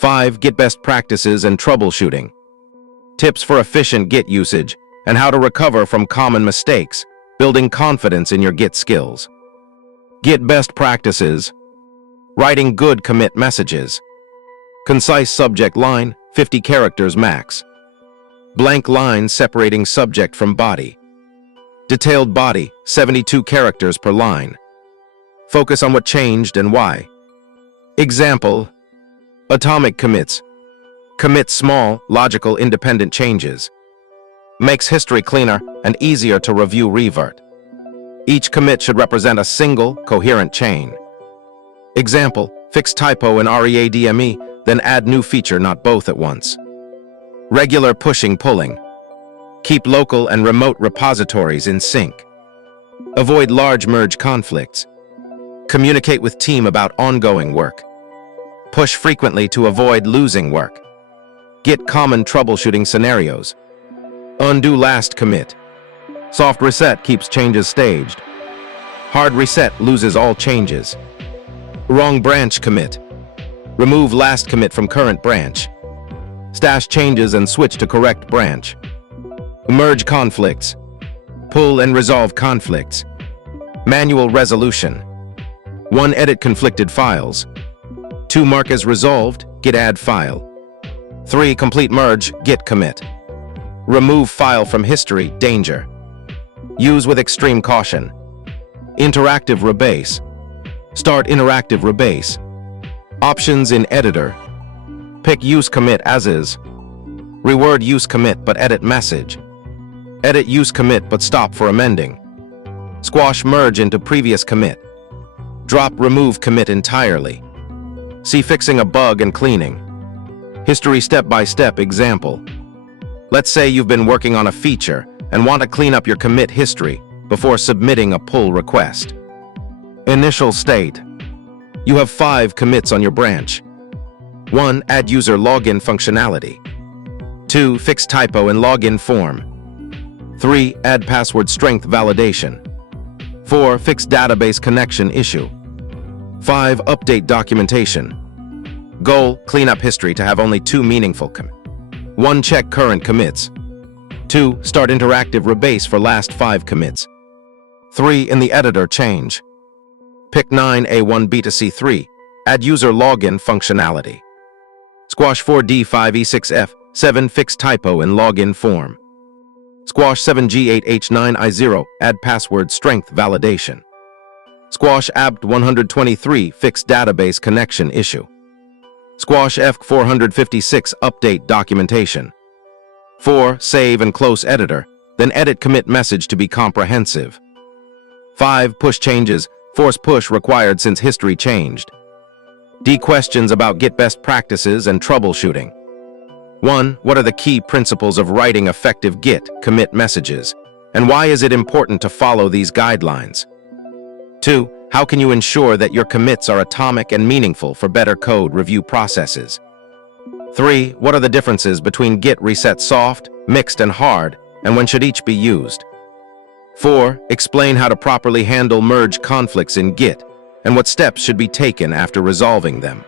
5. Git Best Practices and Troubleshooting. Tips for efficient Git usage and how to recover from common mistakes, building confidence in your Git skills. Git Best Practices. Writing good commit messages. Concise subject line, 50 characters max. Blank line separating subject from body. Detailed body, 72 characters per line. Focus on what changed and why. Example: atomic commits. Commit small, logical, independent changes. Makes history cleaner and easier to review revert. Each commit should represent a single, coherent chain. Example: fix typo in README, then add new feature, not both at once. Regular pushing pulling. Keep local and remote repositories in sync. Avoid large merge conflicts. Communicate with team about ongoing work. Push frequently to avoid losing work. Get common troubleshooting scenarios. Undo last commit. Soft reset keeps changes staged. Hard reset loses all changes. Wrong branch commit. Remove last commit from current branch. Stash changes and switch to correct branch. Merge conflicts. Pull and resolve conflicts. Manual resolution. 1. Edit conflicted files. 2. Mark as resolved, Git add file. 3. Complete merge, Git commit. Remove file from history, danger. Use with extreme caution. Interactive rebase. Start interactive rebase. Options in editor. Pick use commit as is. Reword use commit but edit message. Edit use commit but stop for amending. Squash merge into previous commit. Drop remove commit entirely. See fixing a bug and cleaning. History step-by-step example. Let's say you've been working on a feature and want to clean up your commit history before submitting a pull request. Initial state. You have 5 commits on your branch. 1. Add user login functionality. 2. Fix typo in login form. 3. Add password strength validation. 4. Fix database connection issue. 5. Update documentation. Goal: clean up history to have only 2 meaningful commits. 1. Check current commits. 2. Start interactive rebase for last 5 commits. 3. In the editor change. Pick 9A1B2C3. Add user login functionality. Squash 4D5E6F. 7. Fix typo in login form. Squash 7G8H9I0. Add password strength validation. Squash ABT123. Fix database connection issue. Squash F456. Update documentation. 4. Save and close editor, then edit commit message to be comprehensive. 5. Push changes. Force push required since history changed. D. Questions about Git best practices and troubleshooting. 1. What are the key principles of writing effective Git commit messages, and why is it important to follow these guidelines? 2. How can you ensure that your commits are atomic and meaningful for better code review processes? 3. What are the differences between Git reset soft, mixed, and hard, and when should each be used? 4. Explain how to properly handle merge conflicts in Git, and what steps should be taken after resolving them.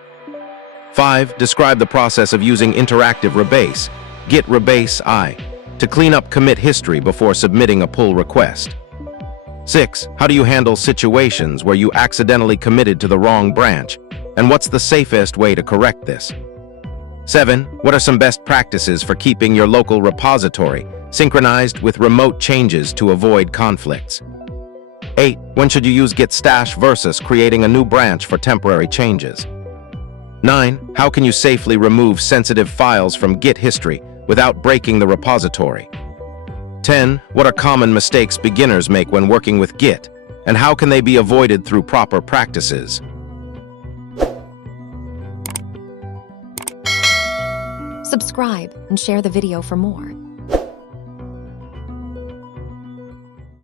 5. Describe the process of using interactive rebase, Git rebase I, to clean up commit history before submitting a pull request. 6. How do you handle situations where you accidentally committed to the wrong branch, and what's the safest way to correct this? 7. What are some best practices for keeping your local repository synchronized with remote changes to avoid conflicts? 8. When should you use Git stash versus creating a new branch for temporary changes? 9. How can you safely remove sensitive files from Git history without breaking the repository? 10. What are common mistakes beginners make when working with Git, and how can they be avoided through proper practices? Subscribe and share the video for more.